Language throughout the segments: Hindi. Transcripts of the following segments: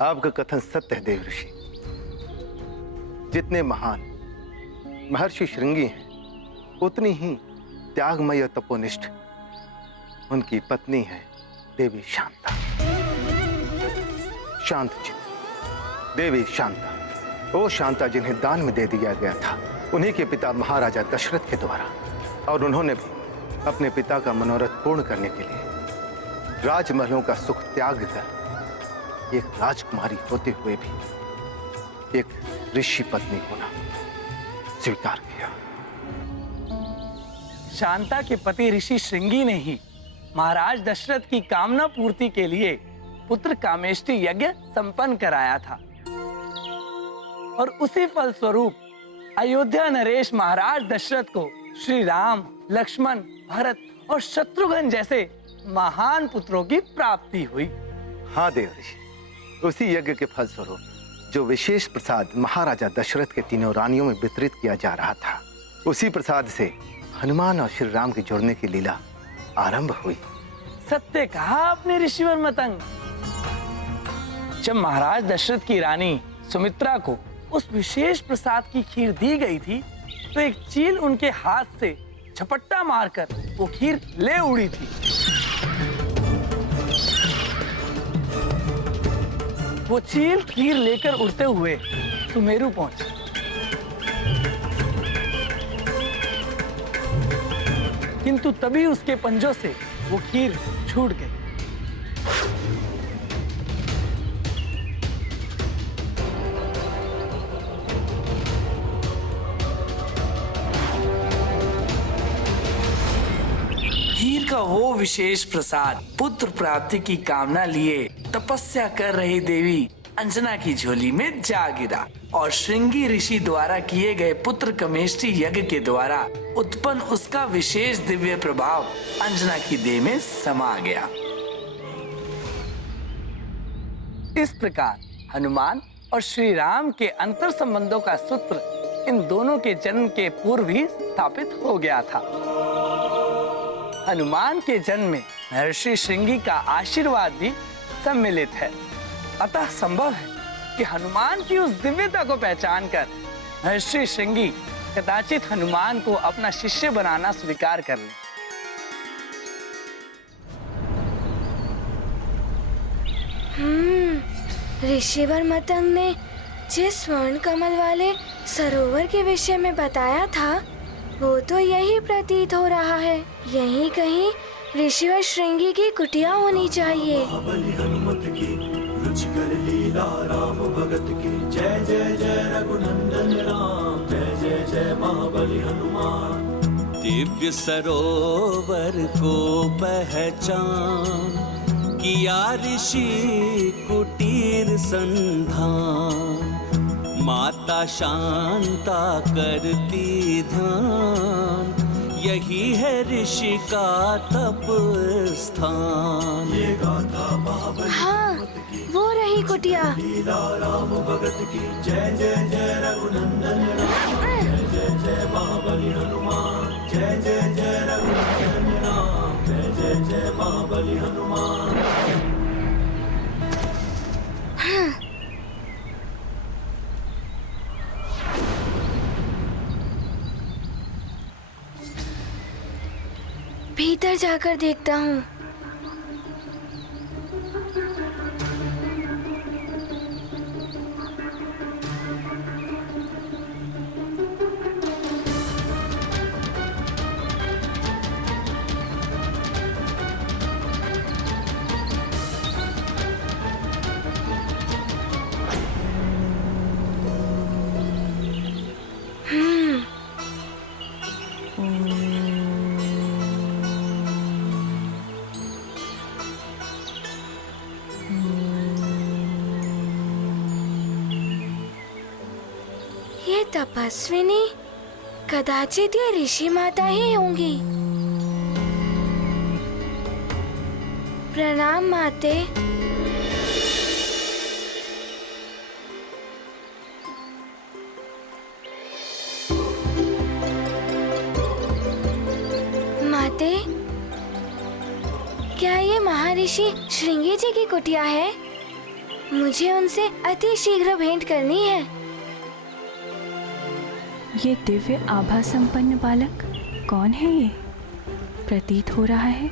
आपका कथन सत्य है देव ऋषि। जितने महान महर्षि श्रृंगी हैं, उतनी ही त्यागमय और तपोनिष्ठ उनकी पत्नी है देवी शांता। शांत चित्त देवी शांता, वो शांता जिन्हें दान में दे दिया गया था उन्हीं के पिता महाराजा दशरथ के द्वारा, और उन्होंने भी अपने पिता का मनोरथ पूर्ण करने के लिए राजमहलों का सुख त्याग कर एक राजकुमारी होते हुए भी एक ऋषि पत्नी होना स्वीकार किया। शांता के पति ऋषि श्रृंगी ने ही महाराज दशरथ की कामना पूर्ति के लिए पुत्र कामेष्टि यज्ञ संपन्न कराया था, और उसी फल स्वरूप अयोध्या नरेश महाराज दशरथ को श्री राम, लक्ष्मण, भरत और शत्रुघ्न जैसे महान पुत्रों की प्राप्ति हुई। हाँ देव ऋषि, उसी यज्ञ के फल स्वरूप जो विशेष प्रसाद महाराजा दशरथ के तीनों रानियों में वितरित किया जा रहा था, उसी प्रसाद से हनुमान और श्री राम के जुड़ने की लीला आरंभ हुई। सत्य कहा आपने ऋषिवर मतंग। जब महाराज दशरथ की रानी सुमित्रा को उस विशेष प्रसाद की खीर दी गई थी, तो एक चील उनके हाथ से झपट्टा मारकर वो खीर ले उड़ी थी। वो चील खीर लेकर उड़ते हुए सुमेरु पहुंची। किंतु तभी उसके पंजों से वो खीर छूट गई। खीर का वो विशेष प्रसाद पुत्र प्राप्ति की कामना लिए तपस्या कर रही देवी अंजना की झोली में जा गिरा, और श्रृंगी ऋषि द्वारा किए गए पुत्र कामेष्टि यज्ञ के द्वारा उत्पन्न उसका विशेष दिव्य प्रभाव अंजना की देह में समा गया। इस प्रकार हनुमान और श्री राम के अंतर संबंधों का सूत्र इन दोनों के जन्म के पूर्व ही स्थापित हो गया था। हनुमान के जन्म में महर्षि श्रृंगी का आशीर्वाद भी सम्मिलित है, अतः संभव है कि हनुमान की उस दिव्यता को पहचान कर महर्षि श्रृंगी कदाचित हनुमान को अपना शिष्य बनाना स्वीकार कर ले। ऋषिवर मतंग ने जिस स्वर्ण कमल वाले सरोवर के विषय में बताया था, वो तो यही प्रतीत हो रहा है। यहीं कहीं ऋषिवर श्रृंगी की कुटिया होनी चाहिए। हनुमत की रुचिकर लीला राम भगत की, जय जय जय रघुनंदन राम, जय जय जय महाबली हनुमान। दिव्य सरोवर को पहचान किया ऋषि कुटीर संधान, माता शांता करती ध्यान, यही है ऋषि का तप स्थान। ये गाथा महाबली हाँ, वो रही कुटिया। लीला राम भगत की, जय जय जय रघुनंदन राम, जय जय जय महाबली हनुमान, जय जय जय रघुनंदन राम, जय जय जय महाबली हनुमान। भीतर जाकर देखता हूँ। ये तपस्विनी कदाचित ये ऋषि माता ही होंगी। प्रणाम माते। माते, क्या ये महर्षि श्रृंगी जी की कुटिया है? मुझे उनसे अति शीघ्र भेंट करनी है। ये दिव्य आभा संपन्न बालक कौन है? ये प्रतीत हो रहा है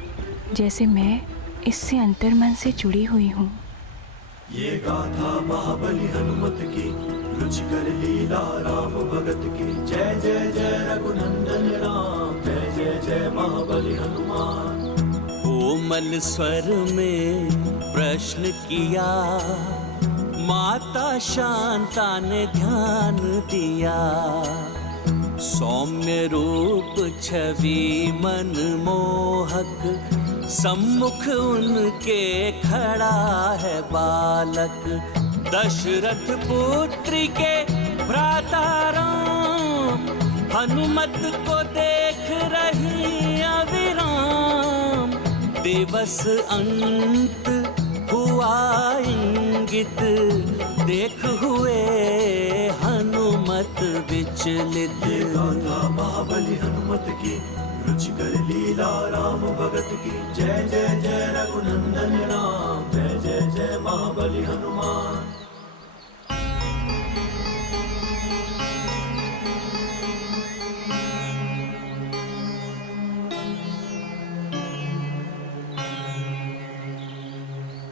जैसे मैं इससे अंतर्मन से जुड़ी हुई हूँ। ये गाथा महाबली हनुमत की, रुचिकर लीला राम भगत की। जय जय जय रघुनंदन राम, जय जय जय महाबली हनुमान। कोमल स्वर में प्रश्न किया, माता शांता ने ध्यान दिया। सौम्य रूप छवि मनमोहक, सम्मुख उनके खड़ा है बालक। दशरथ पुत्री के भ्राता राम, हनुमत को देख रही अविराम। दिवस अंत हुआ इंगित, देख हुए हनुमत विचलित। गाथा महाबली हनुमत की, रुचिकर लीला राम भगत की। जय जय जय रघुनंदन राम, जय जय जय महाबली हनुमान।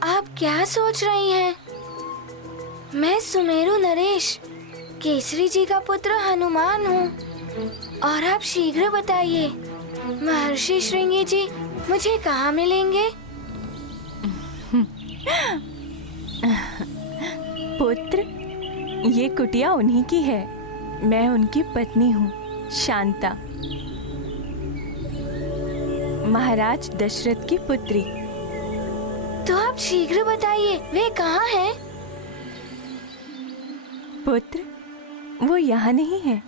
आप क्या सोच रही हैं? मैं सुमेरु नरेश, केसरी जी का पुत्र हनुमान हूँ। और आप शीघ्र बताइए, महर्षि श्रृंगी जी मुझे कहाँ मिलेंगे? पुत्र, ये कुटिया उन्हीं की है। मैं उनकी पत्नी हूँ, शांता, महाराज दशरथ की पुत्री। तो आप शीघ्र बताइए, वे कहाँ हैं? पुत्र, वो यहाँ नहीं है,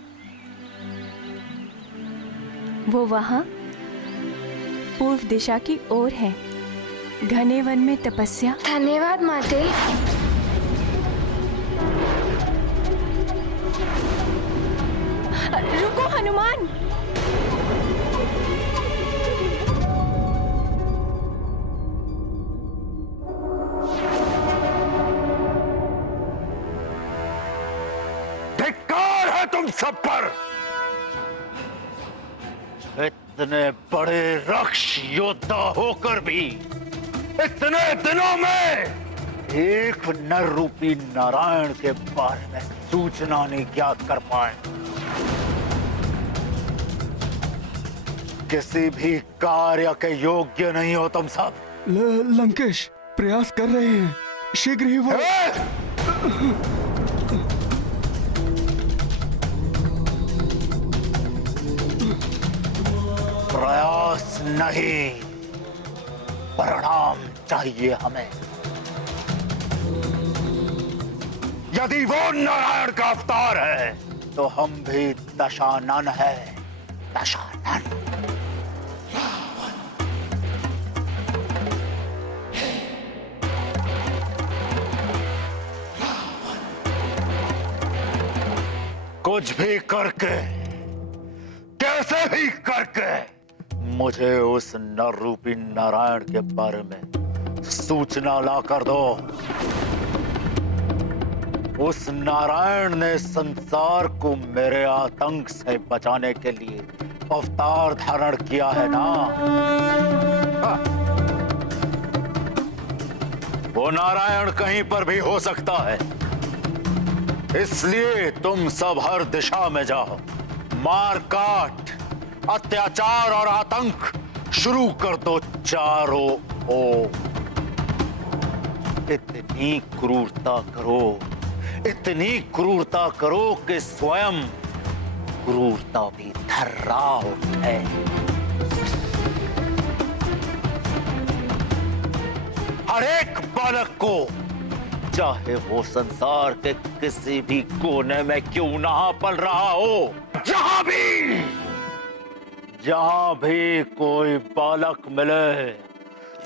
वो वहाँ पूर्व दिशा की ओर है, घने वन में तपस्या। धन्यवाद माते। रुको हनुमान। धिक्कार है तुम सब पर। इतने बड़े राक्ष योद्धा होकर भी इतने दिनों में एक नर रूपी नारायण के बारे में सूचना नहीं ज्ञात कर पाए। किसी भी कार्य के योग्य नहीं हो तुम सब। लंकेश प्रयास कर रहे हैं, शीघ्र ही वो। प्रयास नहीं, परिणाम चाहिए हमें। यदि वो नारायण का अवतार है तो हम भी दशानन है, दशानन। कुछ भी करके, कैसे भी करके मुझे उस नर रूपी नारायण के बारे में सूचना ला कर दो। उस नारायण ने संसार को मेरे आतंक से बचाने के लिए अवतार धारण किया है ना। हाँ। वो नारायण कहीं पर भी हो सकता है, इसलिए तुम सब हर दिशा में जाओ, मार काट, अत्याचार और आतंक शुरू कर दो चारों ओर। इतनी क्रूरता करो, इतनी क्रूरता करो कि स्वयं क्रूरता भी थर्रा उठे। हर एक बालक को, चाहे वो संसार के किसी भी कोने में क्यों ना पल रहा हो, जहां भी कोई बालक मिले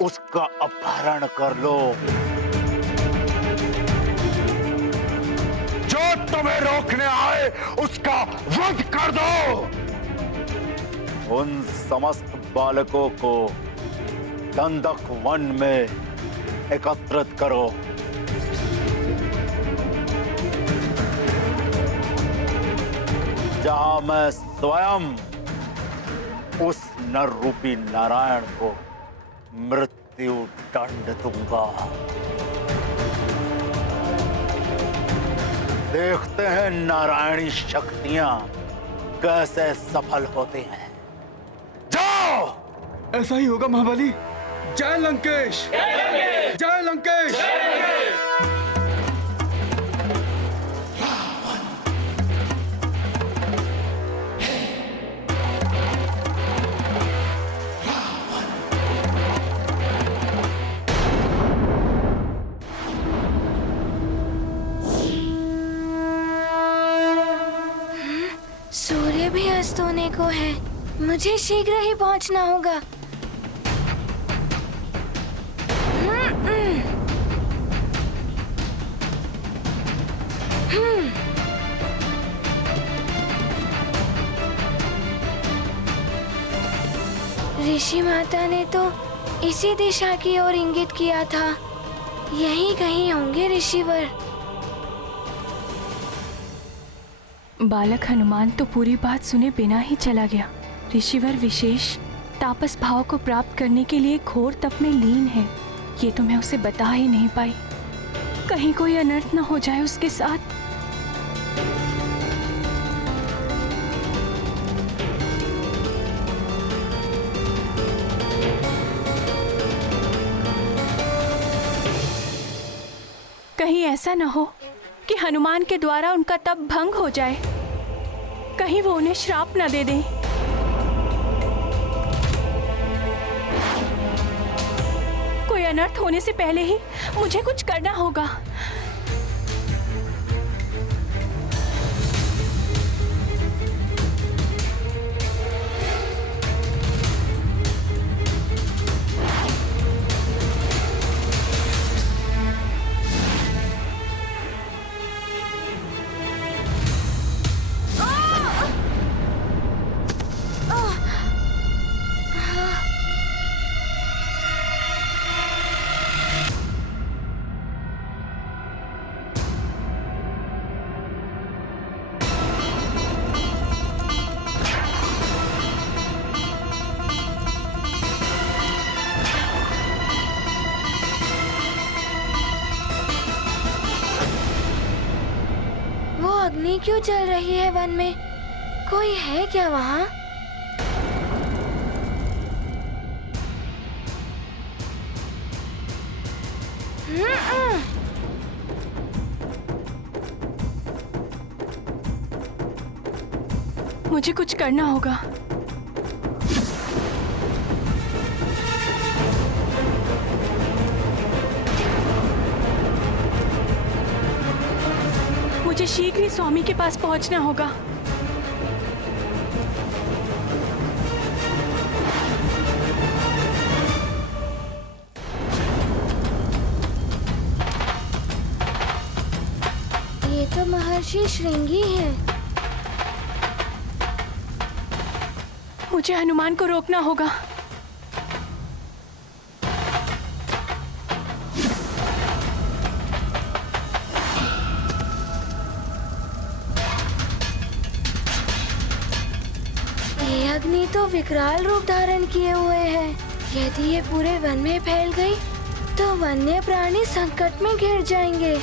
उसका अपहरण कर लो। जो तुम्हें रोकने आए उसका वध कर दो। उन समस्त बालकों को दंडक वन में एकत्रित करो। जहां मैं स्वयं उस नर रूपी नारायण को मृत्यु दंड दूंगा। देखते हैं नारायणी शक्तियां कैसे सफल होते हैं। जाओ! ऐसा ही होगा महाबली। जय लंकेश, जय लंकेश। सूर्य भी अस्त होने को है, मुझे शीघ्र ही पहुंचना होगा। ऋषि माता ने तो इसी दिशा की ओर इंगित किया था। यहीं कहीं होंगे ऋषिवर। बालक हनुमान तो पूरी बात सुने बिना ही चला गया। ऋषिवर विशेष तापस भाव को प्राप्त करने के लिए घोर तप में लीन है। ये तो मैं उसे बता ही नहीं पाई, कहीं कोई अनर्थ न हो जाए उसके साथ। कहीं ऐसा न हो कि हनुमान के द्वारा उनका तप भंग हो जाए, कहीं वो उन्हें श्राप न दे दें। कोई अनर्थ होने से पहले ही मुझे कुछ करना होगा। अग्नि क्यों जल रही है वन में? कोई है क्या वहाँ? मुझे कुछ करना होगा। मुझे शीघ्र ही स्वामी के पास पहुंचना होगा। ये तो महर्षि श्रृंगी हैं। मुझे हनुमान को रोकना होगा। ये अग्नि तो विकराल रूप धारण किए हुए है। यदि ये पूरे वन में फैल गई तो वन्य प्राणी संकट में घिर जाएंगे।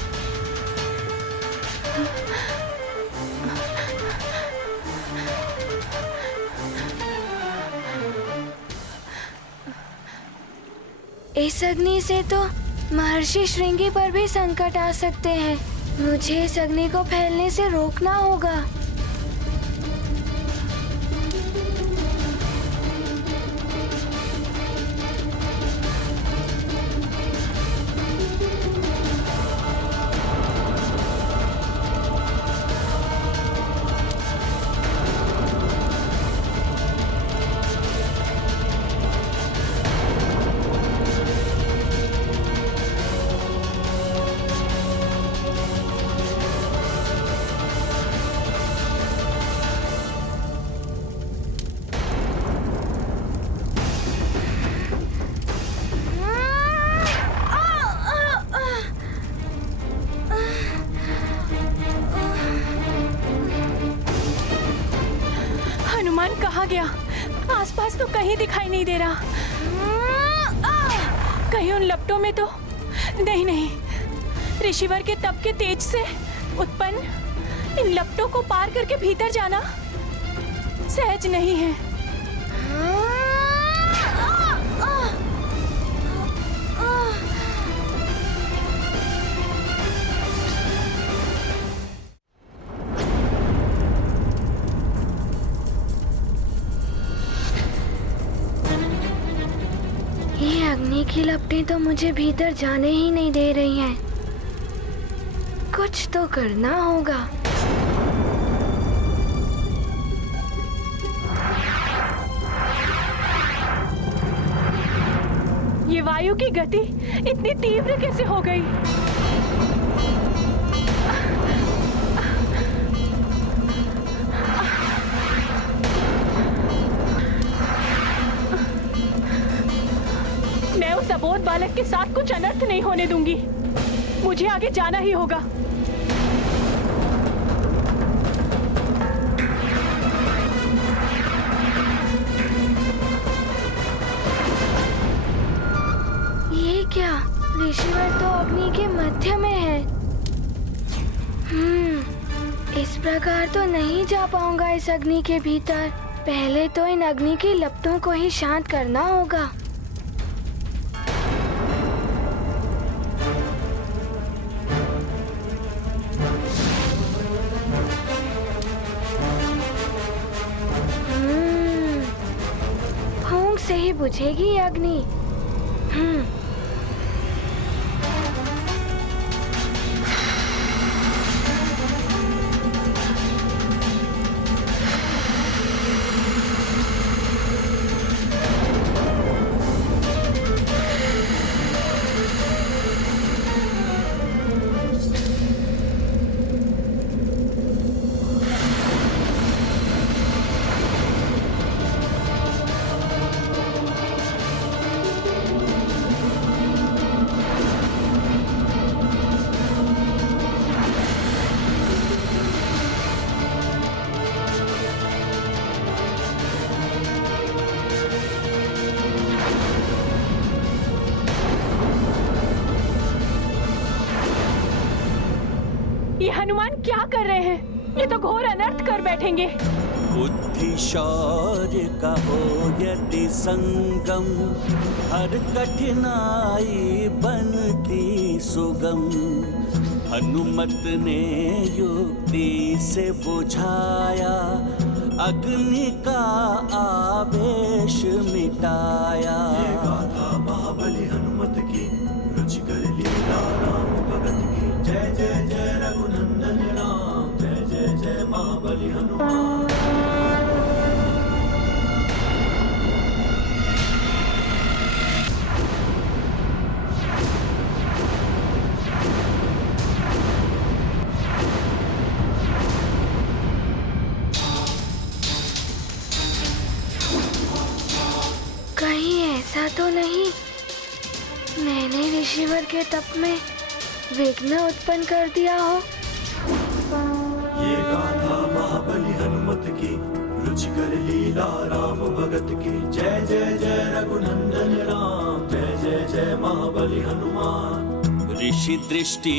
इस अग्नि से तो महर्षि श्रृंगी पर भी संकट आ सकते हैं। मुझे इस अग्नि को फैलने से रोकना होगा। कहाँ गया? आसपास तो कहीं दिखाई नहीं दे रहा। कहीं उन लपटों में तो नहीं। नहीं, ऋषिवर के तप के तेज से उत्पन्न इन लपटों को पार करके भीतर जाना सहज नहीं है। ये अग्नि की लपटें तो मुझे भीतर जाने ही नहीं दे रही हैं। कुछ तो करना होगा। ये वायु की गति इतनी तीव्र कैसे हो गई? मैं उस अबोध बालक के साथ कुछ अनर्थ नहीं होने दूंगी। मुझे आगे जाना ही होगा। ये क्या? ऋषिवर तो अग्नि के मध्य में है। इस प्रकार तो नहीं जा पाऊंगा इस अग्नि के भीतर। पहले तो इन अग्नि की लपटों को ही शांत करना होगा। फूंक से ही बुझेगी ये अग्नि। ये हनुमान क्या कर रहे हैं? ये तो घोर अनर्थ कर बैठेंगे। बुद्धि शौर्य का हो यदि संगम, हर कठिनाई बनती सुगम। हनुमत ने युक्ति से बुझाया, अग्नि का आवेश मिटाया। ये गाथा महाबली हनुमत की, रुचिकर लीला राम भगत की। जय जय जय रघुनंदन राम, जय जय जय महाबली हनुमान। कहीं ऐसा तो नहीं मैंने ऋषिवर के तप में विघ्न उत्पन्न कर दिया हो? ये गाथा महाबली हनुमत की, रुचिकर लीला राम भगत की। जय जय जय रघुनंदन राम, जय जय जय महाबली हनुमान। ऋषि दृष्टि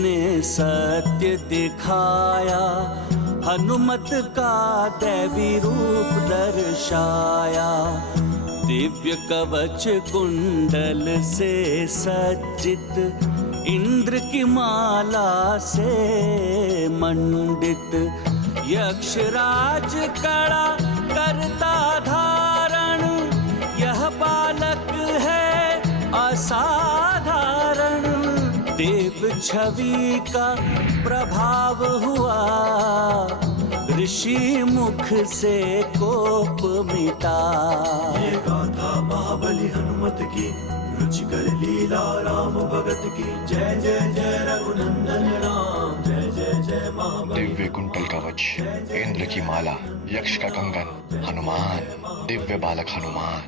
ने सत्य दिखाया, हनुमत का दैवी रूप दर्शाया। दिव्य कवच कुंडल से सज्जित, इंद्र की माला से मंडित। यक्षराज कड़ा करता धारण, यह बालक है असाधारण। देव छवि का प्रभाव हुआ, ऋषि मुख से कोप मिटा। ये गाथा महाबली हनुमत की, रुचिकर लीला राम भगत की। जय जय जय रघुनंदन राम, जय जय जय महाबली। दिव्य कुंडल कवच, इंद्र की माला, यक्ष का कंगन, हनुमान, दिव्य बालक हनुमान।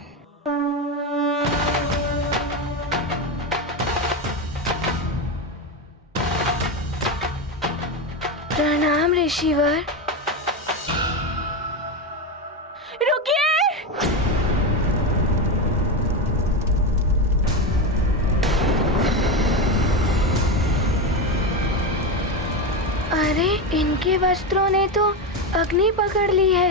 प्रणाम ऋषिवर। अरे इनके वस्त्रों ने तो अग्नि पकड़ ली है।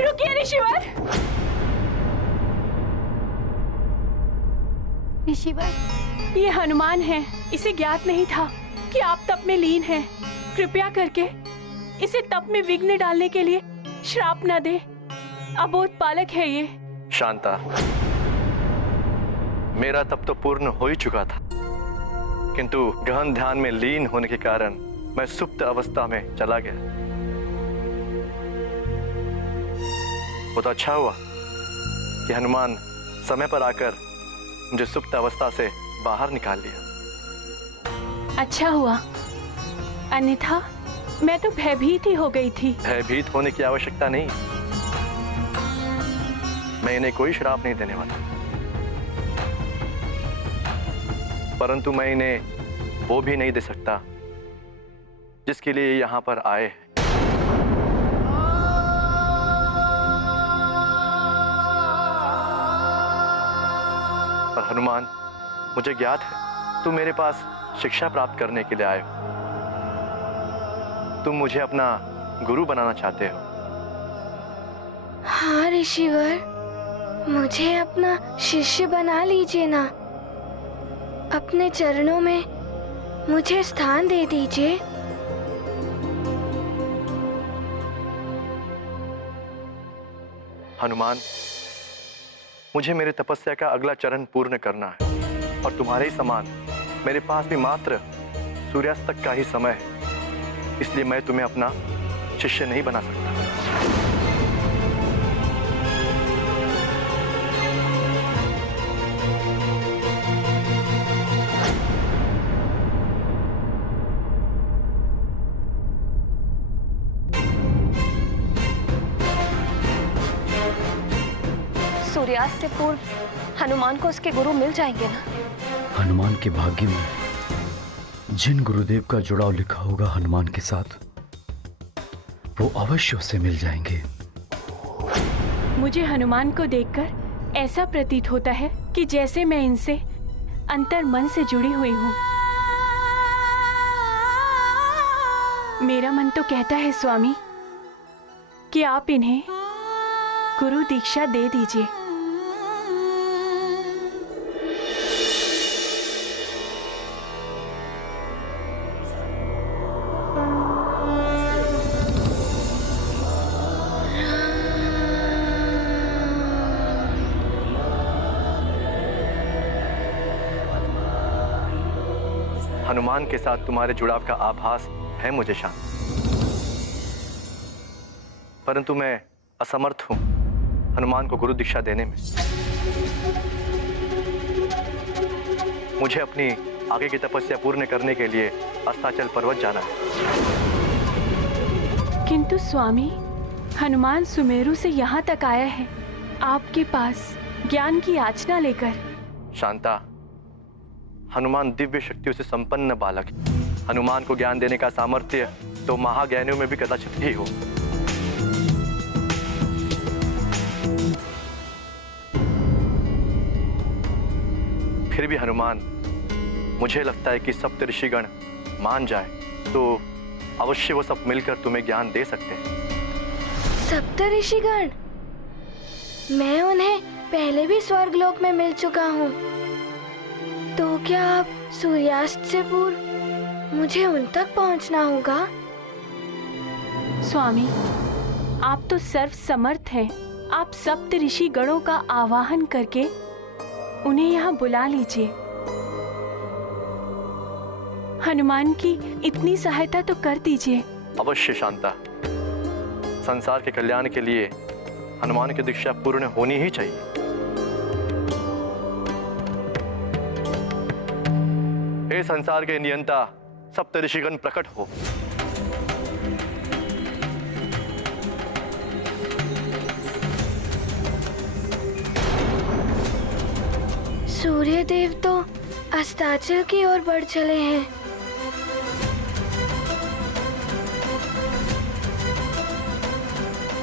रुकिए ऋषिवर। ऋषिवर, ये हनुमान है। इसे ज्ञात नहीं था कि आप तप में लीन हैं। कृपया करके इसे तप में विघ्न डालने के लिए श्राप न दे। अबोध बालक है ये। शांता, मेरा तप तो पूर्ण हो ही चुका था, किंतु गहन ध्यान में लीन होने के कारण मैं सुप्त अवस्था में चला गया। वो तो अच्छा हुआ कि हनुमान समय पर आकर मुझे सुप्त अवस्था से बाहर निकाल लिया। अच्छा हुआ, अन्यथा मैं तो भयभीत ही हो गई थी। भयभीत होने की आवश्यकता नहीं, मैं इन्हें कोई श्राप नहीं देने वाला, परंतु मैं इन्हें वो भी नहीं दे सकता जिसके लिए यहाँ पर आए हैं। पर हनुमान, मुझे ज्ञात है तुम मेरे पास शिक्षा प्राप्त करने के लिए आए हो। तुम मुझे अपना गुरु बनाना चाहते हो। हाँ ऋषिवर, मुझे अपना शिष्य बना लीजिए ना। अपने चरणों में मुझे स्थान दे दीजिए। हनुमान, मुझे मेरे तपस्या का अगला चरण पूर्ण करना है, और तुम्हारे ही समान मेरे पास भी मात्र सूर्यास्त तक का ही समय है, इसलिए मैं तुम्हें अपना शिष्य नहीं बना सकता। सूर्यास्त से पूर्व हनुमान को उसके गुरु मिल जाएंगे ना? हनुमान के भाग्य में जिन गुरुदेव का जुड़ाव लिखा होगा हनुमान के साथ, वो अवश्य उसे मिल जाएंगे। मुझे हनुमान को देखकर ऐसा प्रतीत होता है कि जैसे मैं इनसे अंतर मन से जुड़ी हुई हूँ। मेरा मन तो कहता है स्वामी कि आप इन्हें गुरु दीक्षा दे दीजिए। हनुमान के साथ तुम्हारे जुड़ाव का आभास है मुझे शांत, परंतु मैं असमर्थ हूं हनुमान को गुरु दीक्षा देने में। मुझे अपनी आगे की तपस्या पूर्ण करने के लिए अस्ताचल पर्वत जाना है। किंतु स्वामी, हनुमान सुमेरु से यहाँ तक आया है आपके पास ज्ञान की याचना लेकर। शांता, हनुमान दिव्य शक्तियों से संपन्न बालक है। हनुमान को ज्ञान देने का सामर्थ्य तो महाज्ञानियों में भी कदाचित ही हो। फिर भी हनुमान, मुझे लगता है कि सप्त ऋषिगण मान जाए तो अवश्य वो सब मिलकर तुम्हें ज्ञान दे सकते हैं। सप्त ऋषिगण? मैं उन्हें पहले भी स्वर्गलोक में मिल चुका हूँ, तो क्या आप सूर्यास्त से पूर्व मुझे उन तक पहुँचना होगा? स्वामी, आप तो सर्व समर्थ हैं। आप सप्त ऋषि गणों का आवाहन करके उन्हें यहाँ बुला लीजिए। हनुमान की इतनी सहायता तो कर दीजिए। अवश्य शांता, संसार के कल्याण के लिए हनुमान की दीक्षा पूर्ण होनी ही चाहिए। हे संसार के नियंता सप्त ऋषिगण प्रकट हो। सूर्य देव तो अस्ताचल की ओर बढ़ चले हैं।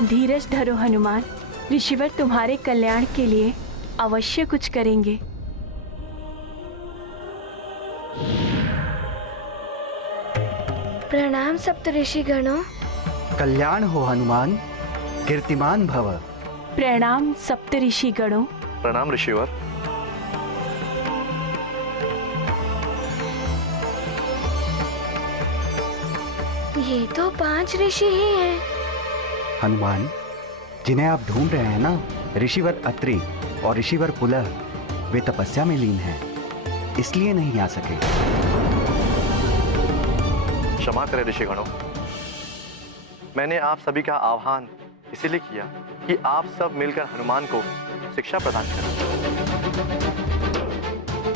धीरज धरो हनुमान, ऋषिवर तुम्हारे कल्याण के लिए अवश्य कुछ करेंगे। प्रणाम सप्तऋषि गणों। कल्याण हो हनुमान, कीर्तिमान भव। प्रणाम सप्तऋषि गणों। प्रणाम ऋषिवर। ये तो 5 ऋषि ही हैं। हनुमान, जिन्हें आप ढूंढ रहे हैं ना, ऋषिवर अत्रि और ऋषिवर पुलह, वे तपस्या में लीन हैं, इसलिए नहीं आ सके। क्षमा करें ऋषिगणों, मैंने आप सभी का आह्वान इसीलिए किया कि आप सब मिलकर हनुमान को शिक्षा प्रदान करें।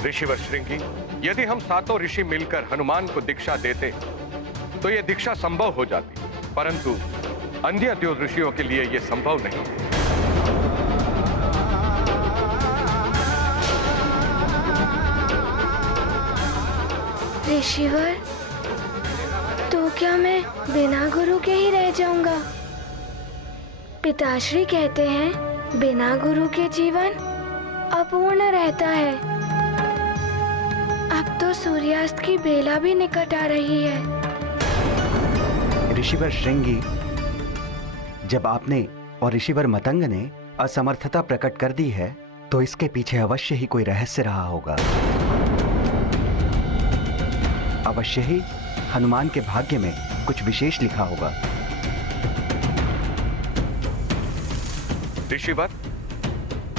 ऋषिवर श्रृंगी, यदि हम सातों ऋषि मिलकर हनुमान को दीक्षा देते तो यह दीक्षा संभव हो जाती, परंतु अन्य 2 ऋषियों के लिए यह संभव नहीं है। ऋषिवर, तो क्या मैं बिना गुरु के ही रह जाऊंगा? पिताश्री कहते हैं बिना गुरु के जीवन अपूर्ण रहता है। अब तो सूर्यास्त की बेला भी निकट आ रही है। ऋषिवर श्रृंगी, जब आपने और ऋषिवर मतंग ने असमर्थता प्रकट कर दी है, तो इसके पीछे अवश्य ही कोई रहस्य रहा होगा। अवश्य ही हनुमान के भाग्य में कुछ विशेष लिखा होगा। ऋषिवर,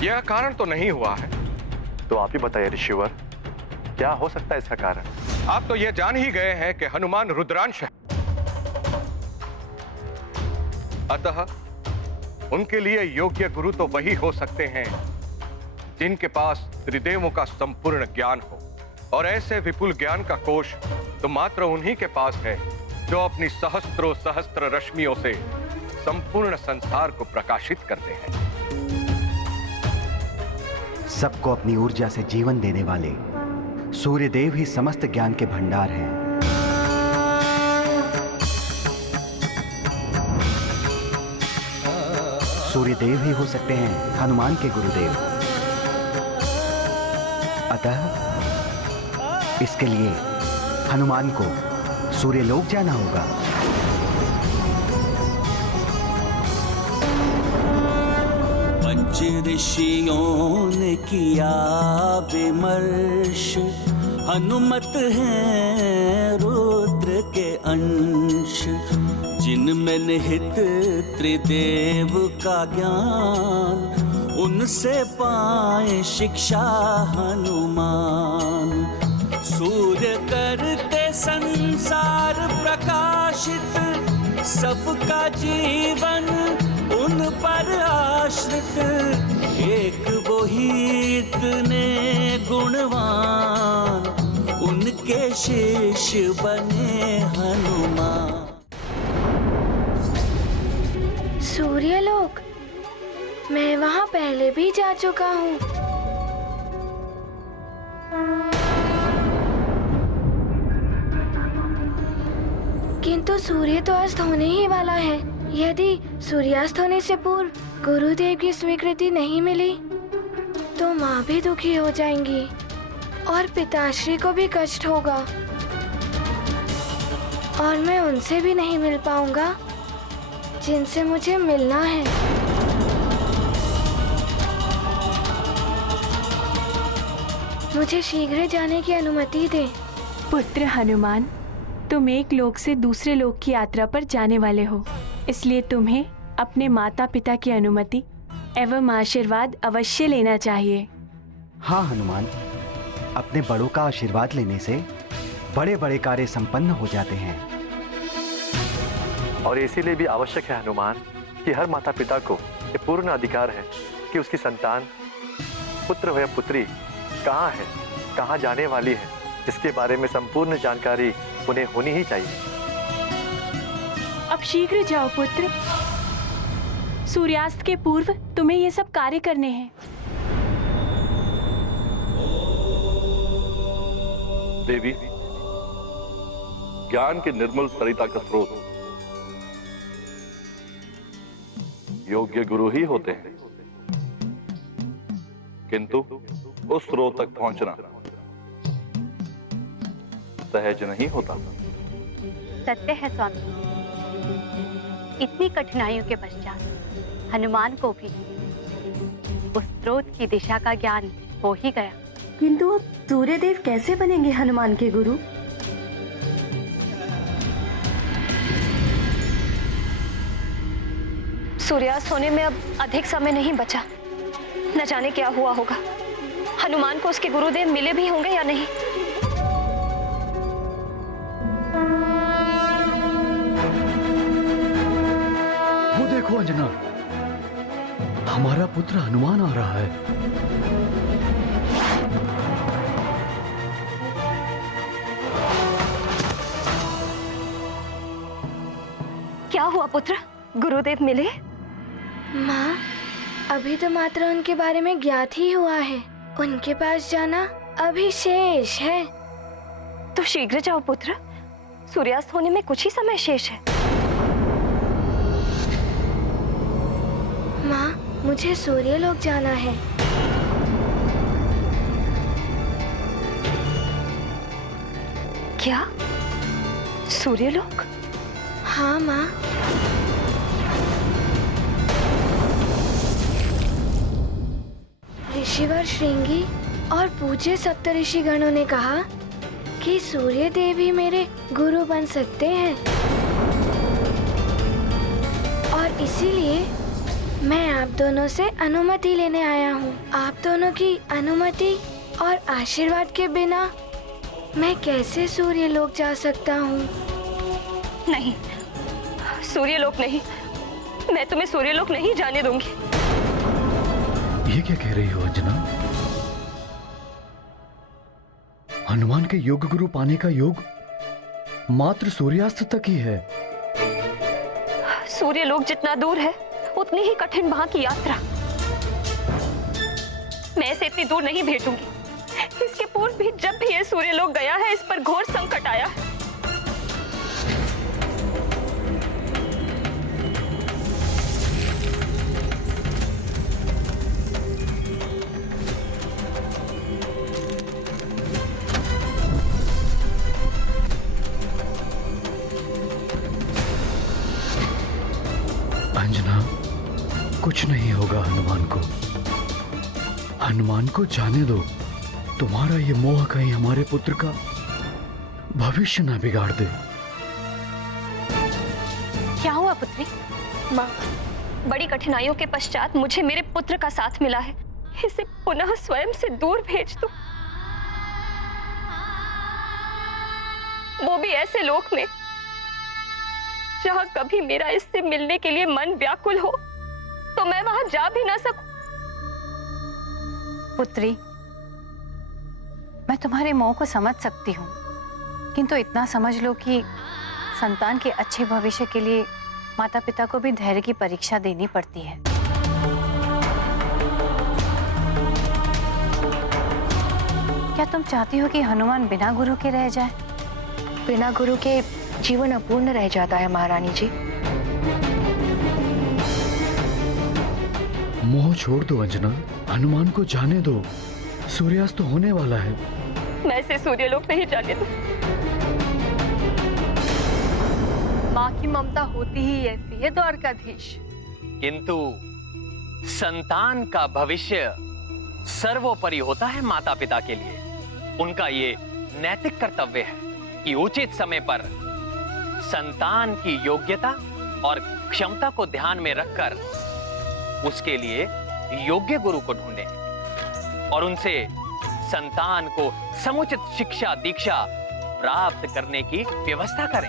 यह कारण तो नहीं हुआ है। तो आप ही बताइए ऋषिवर, क्या हो सकता है इसका कारण? आप तो यह जान ही गए हैं कि हनुमान रुद्रांश है, अतः उनके लिए योग्य गुरु तो वही हो सकते हैं जिनके पास त्रिदेवों का संपूर्ण ज्ञान हो, और ऐसे विपुल ज्ञान का कोश तो मात्र उन्हीं के पास है जो अपनी सहस्त्रों सहस्त्र रश्मियों से संपूर्ण संसार को प्रकाशित करते हैं। सबको अपनी ऊर्जा से जीवन देने वाले सूर्यदेव ही समस्त ज्ञान के भंडार हैं। सूर्यदेव ही हो सकते हैं हनुमान के गुरुदेव। अतः इसके लिए हनुमान को सूर्यलोक जाना होगा। पंच ऋषियों ने किया विमर्श, हनुमत हैं रुद्र के अंश, जिनमें निहित त्रिदेव का ज्ञान, उनसे पाए शिक्षा हनुमान। सूर्य करते संसार प्रकाशित, सबका जीवन उन पर आश्रित, एक वो ही इतने गुणवान, उनके शिष्य बने हनुमान। सूर्यलोक, मैं वहाँ पहले भी जा चुका हूँ। किंतु सूर्य तो अस्त होने ही वाला है। यदि सूर्यास्त होने से पूर्व गुरुदेव की स्वीकृति नहीं मिली तो माँ भी दुखी हो जाएंगी और पिताश्री को भी कष्ट होगा, और मैं उनसे भी नहीं मिल पाऊंगा जिनसे मुझे मिलना है। मुझे शीघ्र जाने की अनुमति दे। पुत्र हनुमान, तुम एक लोक से दूसरे लोक की यात्रा पर जाने वाले हो, इसलिए तुम्हें अपने माता पिता की अनुमति एवं आशीर्वाद अवश्य लेना चाहिए। हाँ हनुमान, अपने बड़ों का आशीर्वाद लेने से बड़े बड़े कार्य संपन्न हो जाते हैं। और इसीलिए भी आवश्यक है हनुमान कि हर माता पिता को ये पूर्ण अधिकार है कि उसकी संतान, पुत्र हो या पुत्री, कहाँ है, कहाँ जाने वाली है, इसके बारे में संपूर्ण जानकारी उन्हें होनी ही चाहिए। अब शीघ्र जाओ पुत्र, सूर्यास्त के पूर्व तुम्हें ये सब कार्य करने हैं। देवी, ज्ञान के निर्मल सरिता का स्रोत योग्य गुरु ही होते हैं, किंतु उस स्रोत तक पहुंचना सहज नहीं होता। सत्य है स्वामी, इतनी कठिनाइयों के पश्चात हनुमान को भी उस स्रोत की दिशा का ज्ञान हो ही गया। किंतु अब सूर्यदेव कैसे बनेंगे हनुमान के गुरु? सूर्यास्त होने में अब अधिक समय नहीं बचा। न जाने क्या हुआ होगा। हनुमान को उसके गुरुदेव मिले भी होंगे या नहीं। वो देखो अंजना, हमारा पुत्र हनुमान आ रहा है। क्या हुआ पुत्र, गुरुदेव मिले? माँ, अभी तो मात्र उनके बारे में ज्ञात ही हुआ है। उनके पास जाना अभी शेष है। तो शीघ्र जाओ पुत्र, सूर्यास्त होने में कुछ ही समय शेष है। माँ, मुझे सूर्यलोक जाना है। क्या? सूर्यलोक? हाँ माँ। ऋषिवर श्रृंगी और पूज्य सप्तऋषि गणों ने कहा कि सूर्य देव ही मेरे गुरु बन सकते हैं, और इसीलिए मैं आप दोनों से अनुमति लेने आया हूँ। आप दोनों की अनुमति और आशीर्वाद के बिना मैं कैसे सूर्यलोक जा सकता हूँ? नहीं, सूर्यलोक नहीं। मैं तुम्हें सूर्यलोक नहीं जाने दूंगी। ये क्या कह रही हो अंजना? हनुमान के योग गुरु पाने का योग मात्र सूर्यास्त तक ही है। सूर्यलोक जितना दूर है उतनी ही कठिन वहां की यात्रा। मैं इसे इतनी दूर नहीं भेजूंगी। इसके पूर्व भी जब भी ये सूर्यलोक गया है, इस पर घोर संकट आया है। अंजना, कुछ नहीं होगा हनुमान को। हनुमान को जाने दो। तुम्हारा ये मोह कहीं हमारे पुत्र का भविष्य ना बिगाड़ दे। क्या हुआ पुत्री? माँ, बड़ी कठिनाइयों के पश्चात मुझे मेरे पुत्र का साथ मिला है। इसे पुनः स्वयं से दूर भेज दो, वो भी ऐसे लोक में जहां कभी मेरा इससे मिलने के लिए मन व्याकुल हो, तो मैं वहां जा भी ना सकूं। पुत्री, मैं तुम्हारे मोह को समझ सकती हूँ, किंतु इतना समझ लो कि संतान के अच्छे भविष्य के लिए माता पिता को भी धैर्य की परीक्षा देनी पड़ती है। क्या तुम चाहती हो कि हनुमान बिना गुरु के रह जाए? बिना गुरु के जीवन अपूर्ण रह जाता है महारानी जी। मोह छोड़ दो अंजना, हनुमान को जाने दो। सूर्यास्त तो होने वाला है। मैं इसे सूर्यलोक नहीं जाने दूं। माँ की ममता होती ही ऐसी है द्वारकाधीश। किंतु संतान का भविष्य सर्वोपरि होता है माता पिता के लिए। उनका ये नैतिक कर्तव्य है कि उचित समय पर संतान की योग्यता और क्षमता को ध्यान में रखकर उसके लिए योग्य गुरु को ढूंढें और उनसे संतान को समुचित शिक्षा दीक्षा प्राप्त करने की व्यवस्था करें।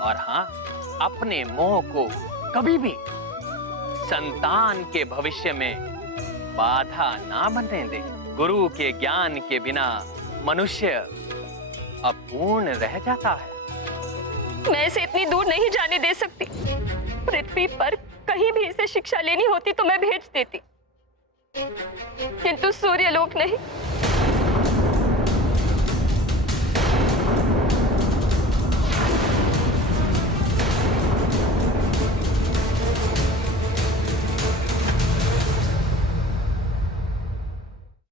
और हां, अपने मोह को कभी भी संतान के भविष्य में बाधा ना बनने दें। गुरु के ज्ञान के बिना मनुष्य अपूर्ण रह जाता है। मैं इसे इतनी दूर नहीं जाने दे सकती। पृथ्वी पर कहीं भी इसे शिक्षा लेनी होती तो मैं भेज देती, किंतु सूर्यलोक नहीं।